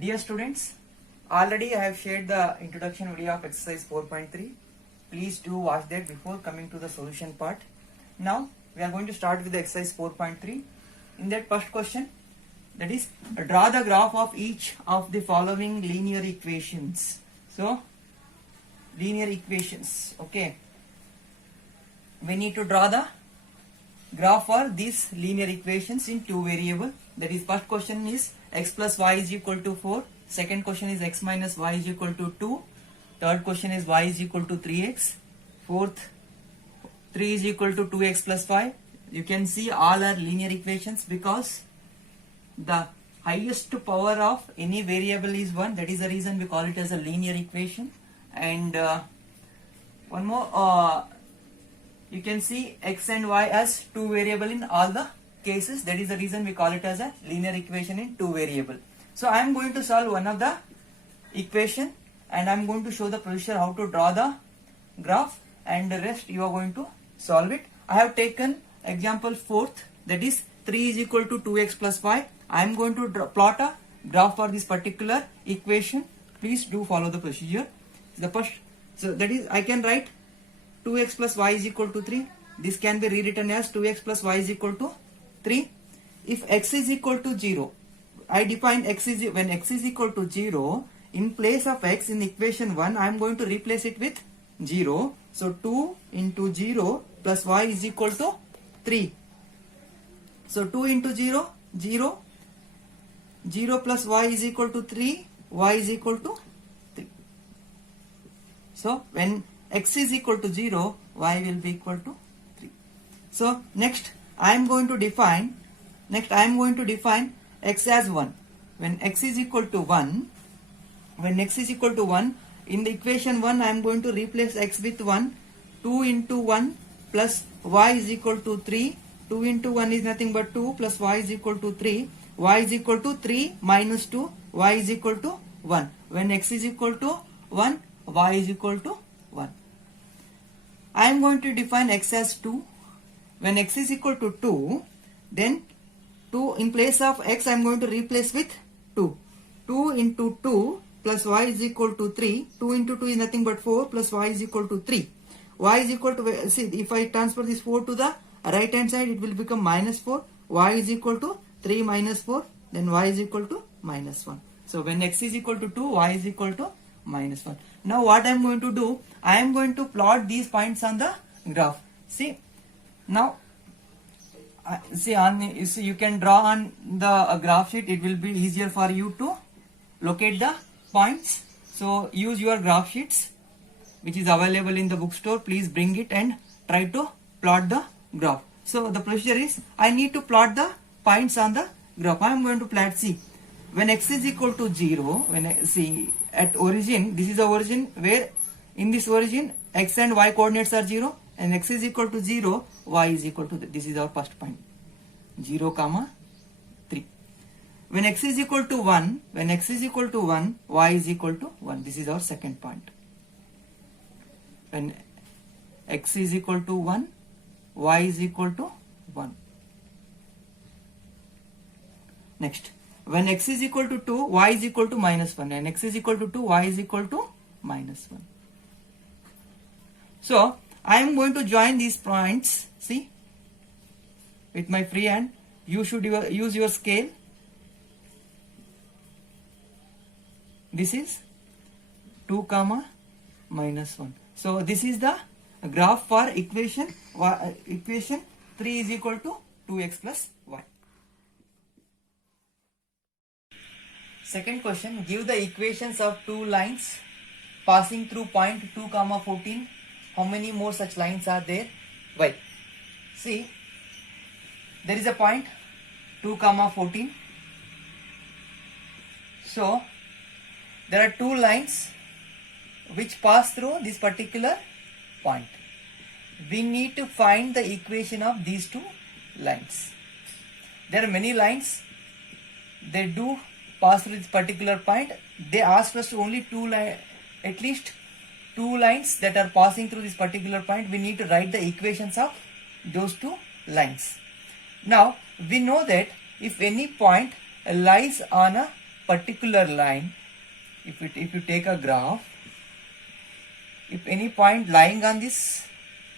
Dear students, already I have shared the introduction video of exercise 4.3. Please do watch that before coming to the solution part. Now we are going to start with the exercise 4.3. In that first question, that is, draw the graph of each of the following linear equations. So linear equations, okay. We need to draw the graph for these linear equations in two variable. That is, first question is x plus y is equal to 4. Second question is x minus y is equal to 2. Third question is y is equal to 3x. Fourth, 3 is equal to 2x plus 5. You can see all are linear equations because the highest power of any variable is 1. That is the reason we call it as a linear equation. And one more, you can see x and y as two variable in all the cases. That is the reason we call it as a linear equation in two variable. So I am going to solve one of the equation and I am going to show the procedure how to draw the graph, and the rest you are going to solve it. I have taken example 4th, that is 3 is equal to 2x plus 5. I am going to plot a graph for this particular equation. Please do follow the procedure. The first, so that is, I can write 2x plus y is equal to 3. This can be rewritten as 2x plus y is equal to 3. If x is equal to 0, I define x is, when x is equal to 0, in place of x in equation 1, I am going to replace it with 0. So 2 into 0 plus y is equal to 3. So 2 into 0, 0. 0 plus y is equal to 3. Y is equal to 3. So when x is equal to 0, y will be equal to 3. So next I am going to define x as 1. When x is equal to 1, in the equation 1 I am going to replace x with 1. 2 into 1 plus y is equal to 3. 2 into 1 is nothing but 2 plus y is equal to 3. Y is equal to 3 minus 2. Y is equal to 1. When x is equal to 1, y is equal to 1. I am going to define x as 2. When x is equal to 2, then 2 in place of x I am going to replace with 2. 2 into 2 plus y is equal to 3. 2 into 2 is nothing but 4 plus y is equal to 3. Y is equal to, see, if I transfer this 4 to the right hand side, it will become minus 4. Y is equal to 3 minus 4. Then y is equal to minus 1. So when x is equal to 2, y is equal to minus 1. Now what I am going to do, I am going to plot these points on the graph. See, now see you can draw on the graph sheet. It will be easier for you to locate the points. So use your graph sheets which is available in the bookstore. Please bring it and try to plot the graph. So the procedure is, I need to plot the points on the graph. I am going to plot, see, when x is equal to 0, when I see at origin, this is the origin where in this origin x and y coordinates are 0, and x is equal to 0, y is equal to, this is our first point, 0 comma 3. When x is equal to 1, y is equal to 1. This is our second point. When x is equal to 1, y is equal to 1. Next, when x is equal to 2, y is equal to minus 1. And x is equal to 2, y is equal to minus 1. So I am going to join these points, see, with my free hand. You should use your scale. This is 2 comma minus 1. So this is the graph for equation 3 is equal to 2x plus y. Second question, give the equations of two lines passing through point 2 comma 14. How many more such lines are there? Why? See, there is a point 2 comma 14. So there are two lines which pass through this particular point. We need to find the equation of these two lines. There are many lines, they do pass through this particular point. They ask us only at least two lines that are passing through this particular point. We need to write the equations of those two lines. Now we know that if any point lies on a particular line, if you take a graph, if any point lying on this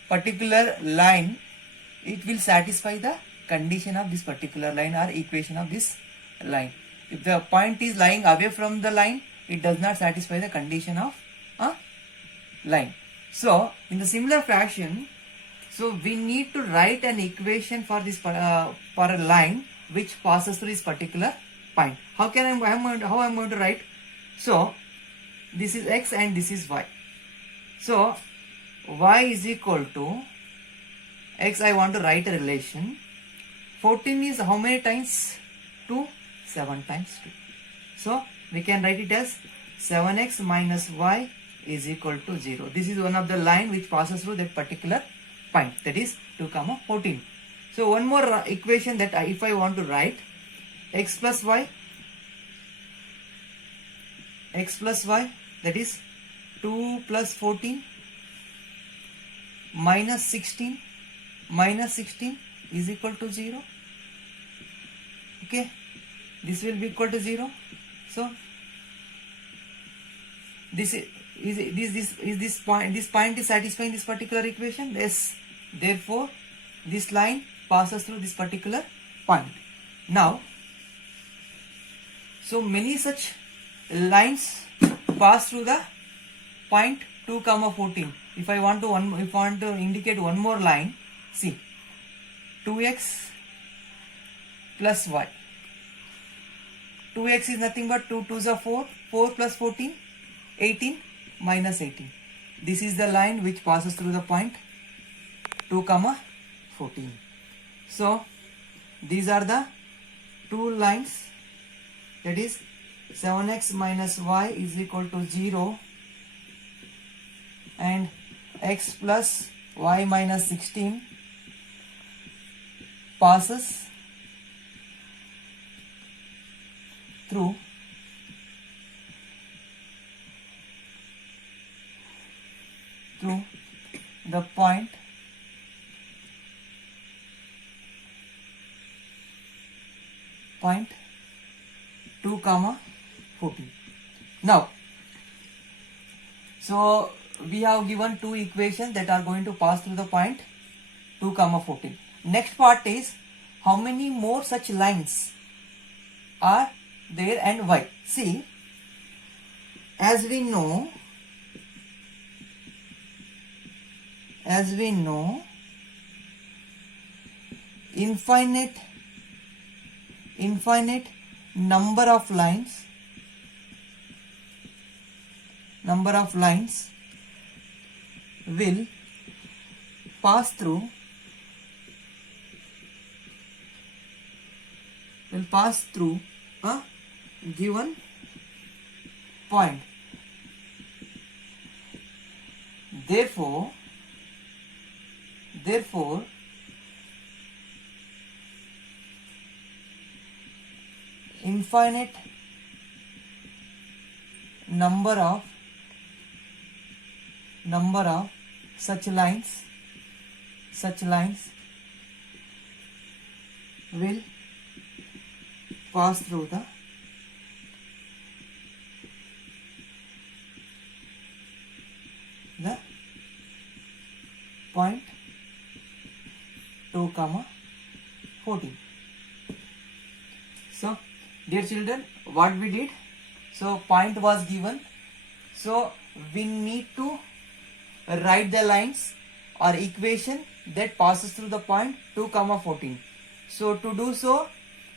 particular line, it will satisfy the condition of this particular line or equation of this line. If the point is lying away from the line, it does not satisfy the condition of a line. So in the similar fashion, so we need to write an equation for this for a line which passes through this particular point. How I'm going to write? So this is x and this is y. So y is equal to x. I want to write a relation. 14 is how many times 2? 7 times 2. So we can write it as 7x minus y is equal to 0. This is one of the line which passes through that particular point, that is 2, 14. So one more equation that if I want to write, x plus y that is 2 plus 14 minus 16 is equal to 0. Okay, this will be equal to 0. So this point is satisfying this particular equation. Yes, therefore this line passes through this particular point. Now, so many such lines pass through the point 2, 14. If I want to indicate one more line, see, 2x plus y. 2x is nothing but 2 2s are 4. 4 plus 14, 18 minus 18. This is the line which passes through the point 2, 14. So these are the two lines, that is 7x minus y is equal to 0 and x plus y minus 16 passes through the point 2, 14. Now, so we have given two equations that are going to pass through the point 2, 14. Next part is how many more such lines are there and why. See, as we know, infinite number of lines will pass through a given point. Therefore infinite number of such lines will pass through the point 2, 14. So dear children, what we did, so point was given, so we need to write the lines or equation that passes through the point 2, 14. So to do so,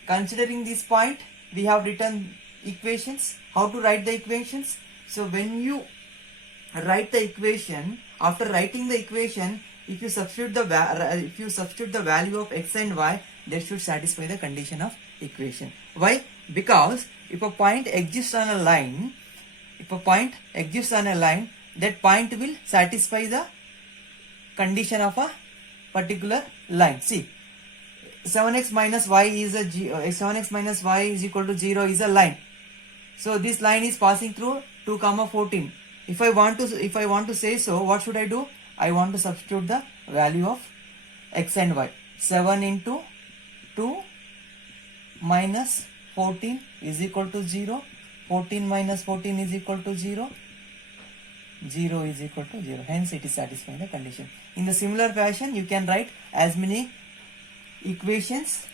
considering this point, we have written equations. How to write the equations? So when you write the equation, after writing the equation, if you substitute the value of x and y, that should satisfy the condition of equation. Why? Because if a point exists on a line, that point will satisfy the condition of a particular line. See, 7x minus y is equal to 0 is a line. So this line is passing through 2, 14. If I want to say so, what should I do? I want to substitute the value of x and y. 7 into 2 minus 14 is equal to 0. 14 minus 14 is equal to 0. 0 is equal to 0. Hence it is satisfying the condition. In the similar fashion, you can write as many equations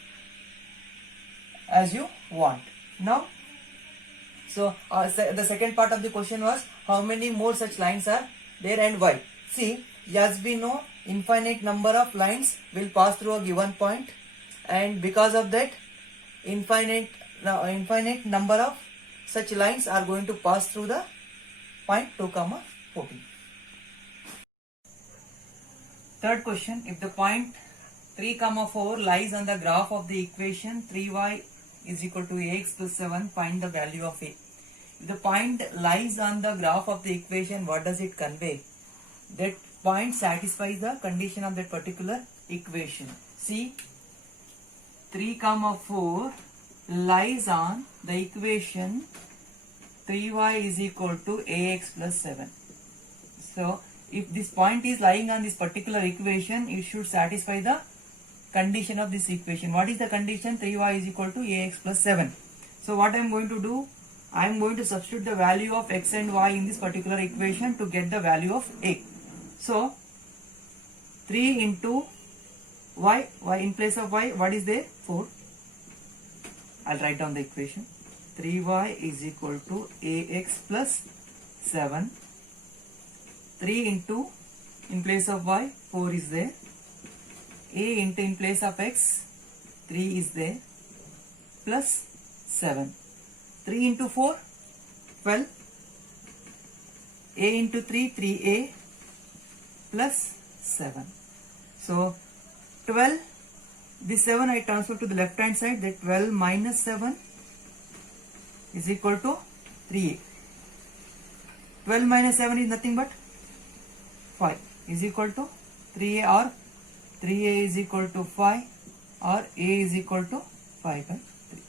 as you want. Now, so the second part of the question was how many more such lines are there and why. See, as we know, infinite number of lines will pass through a given point, and because of that, infinite number of such lines are going to pass through the point 2, 14. Third question, if the point 3, 4 lies on the graph of the equation 3y is equal to ax plus 7, find the value of a. If the point lies on the graph of the equation, what does it convey? That point satisfies the condition of that particular equation. See, 3, 4 lies on the equation 3y is equal to ax plus 7. So, if this point is lying on this particular equation, it should satisfy the condition of this equation. What is the condition? 3y is equal to ax plus 7. So, what I am going to do? I am going to substitute the value of x and y in this particular equation to get the value of a. So, 3 into y in place of y, what is there? 4. I'll write down the equation. 3y is equal to ax plus 7. 3 into, in place of y, 4 is there. A into, in place of x, 3 is there. Plus 7. 3 into 4, 12. A into 3, 3a plus 7. So, 12, this 7 I transfer to the left hand side, that 12 minus 7 is equal to 3a. 12 minus 7 is nothing but 5 is equal to 3a, or 3a is equal to 5, or a is equal to 5 by 3.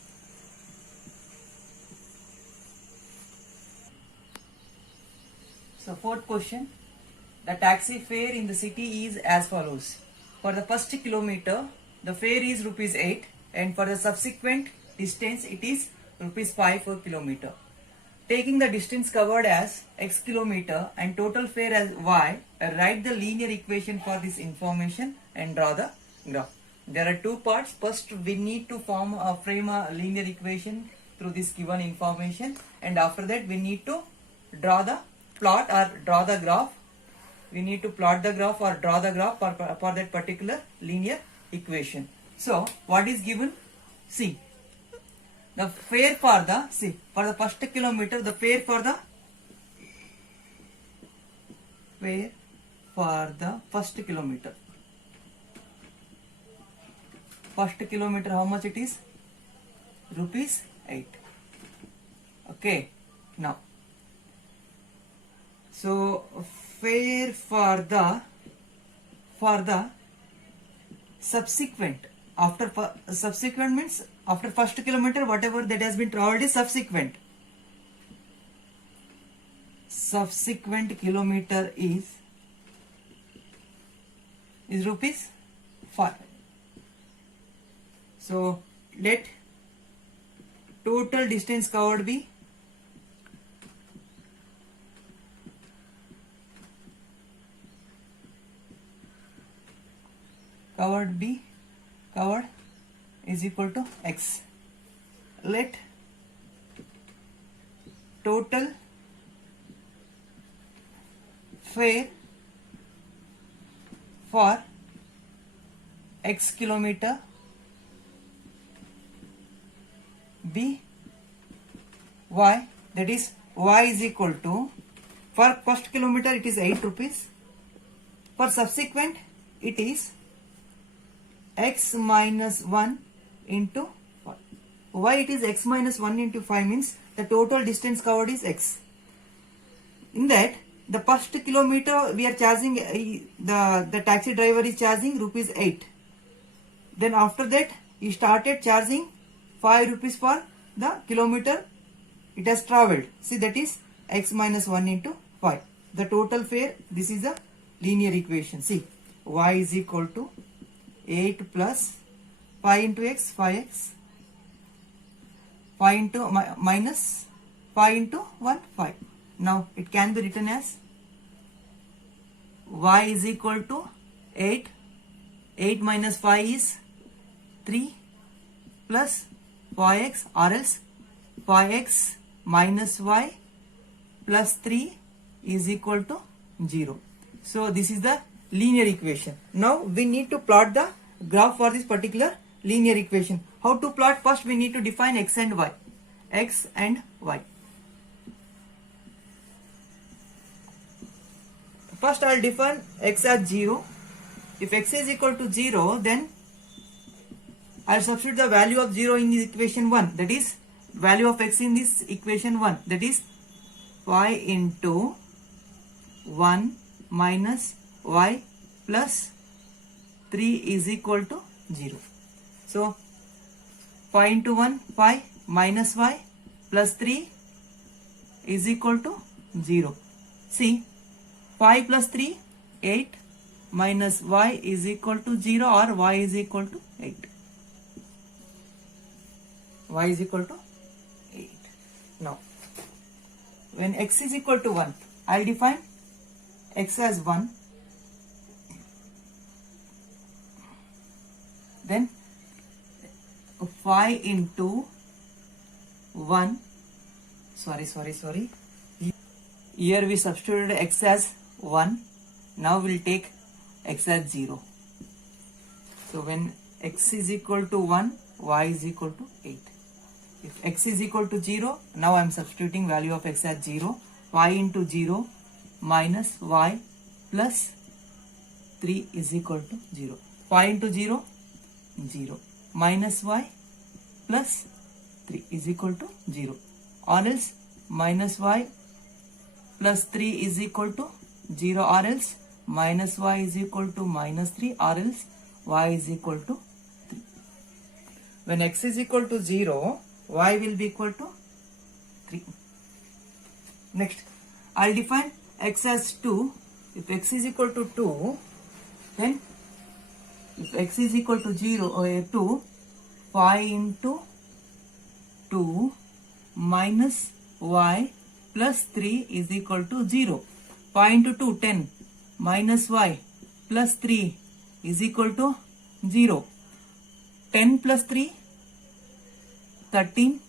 So, fourth question, the taxi fare in the city is as follows. For the first kilometer, the fare is rupees 8, and for the subsequent distance, it is rupees 5 per kilometer. Taking the distance covered as x kilometer and total fare as y, write the linear equation for this information and draw the graph. There are two parts. First, we need to frame a linear equation through this given information, and after that, we need to draw the plot or draw the graph. We need to plot the graph or draw the graph for that particular linear equation. So, what is given? See, the fare for the, for the first kilometer, the fare for the first kilometer. First kilometer, how much it is? Rupees 8. Okay, now, so fare for the subsequent, subsequent means after first kilometer, whatever that has been traveled is subsequent. Subsequent kilometer is rupees 5. So let total distance covered be covered is equal to x. Let total fare for x kilometer be y, that is y is equal to, for first kilometer it is 8 rupees, for subsequent it is x minus 1 into 5. Why it is x minus 1 into 5 means the total distance covered is x. In that, the first kilometer we are charging, the taxi driver is charging rupees 8. Then after that, he started charging 5 rupees for the kilometer it has travelled. See, that is x minus 1 into 5. The total fare, this is a linear equation. See, y is equal to 8 plus 5 into x, 5x 5 into minus 5 into 1, 5. Now it can be written as y is equal to 8. 8 minus 5 is 3 plus 5x, or else 5x minus y plus 3 is equal to 0. So this is the linear equation. Now we need to plot the graph for this particular linear equation. How to plot? First we need to define x and y. X and y. First I will define x as 0. If x is equal to 0, then I will substitute the value of 0 in this equation 1. That is value of x in this equation 1. That is 5 into 1 minus y plus 3 is equal to 0. So 5 into 1, 5 minus y plus 3 is equal to 0. See, 5 plus 3, 8 minus y is equal to 0, or y is equal to 8. Y is equal to 8. Now, when x is equal to 1, I will define x as 1. Then 5 into 1. Sorry. Here we substituted x as 1. Now we will take x as 0. So when x is equal to 1, y is equal to 8. If x is equal to 0, now I am substituting value of x as 0. 5 into 0 minus y plus 3 is equal to 0. 5 into 0, 0. Minus y plus 3 is equal to 0. Or else minus y plus 3 is equal to 0, or else minus y is equal to minus 3, or else y is equal to 3. When x is equal to 0, y will be equal to 3. Next, I will define x as 2. If x is equal to 2, then if x is equal to 0 or 2, 5 into 2 minus y plus 3 is equal to 0. 5 into 2, 10 minus y plus 3 is equal to 0. 10 plus 3, 13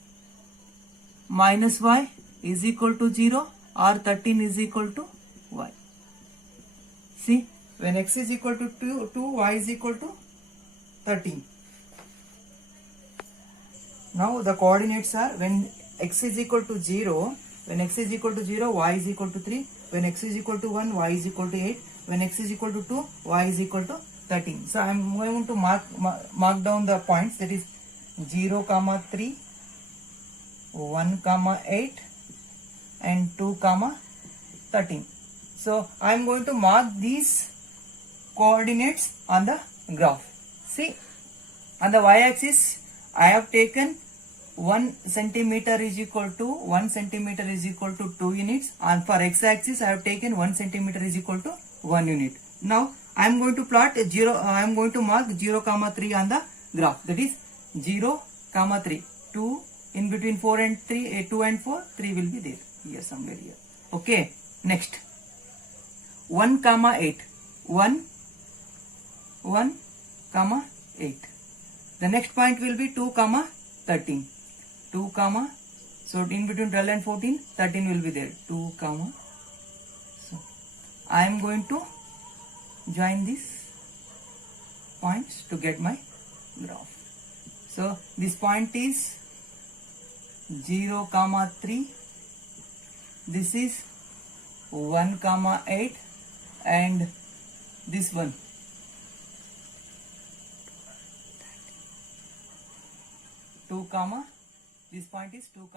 minus y is equal to 0, or 13 is equal to y. See, when x is equal to 2, y is equal to 13. Now the coordinates are, when x is equal to 0, when x is equal to 0, y is equal to 3. When x is equal to 1, y is equal to 8. When x is equal to 2, y is equal to 13. So I am going to mark down the points, that is 0, 3, 1, 8 and 2, 13. So I am going to mark these coordinates on the graph. See, on the y-axis I have taken 1 centimeter is equal to 1 centimeter is equal to 2 units, and for x-axis I have taken 1 centimeter is equal to 1 unit. Now I am going to plot 0. I am going to mark 0, 3 on the graph. That is 0, 3. 2 in between 4 and 3, 2 and 4, 3 will be there here somewhere here. Okay. Next, 1, 8. 1, 8. The next point will be 2, 13. 2, so in between 12 and 14, 13 will be there. 2, so I am going to join these points to get my graph. So this point is 0, 3. This is 1, 8, and this one. This point is 2,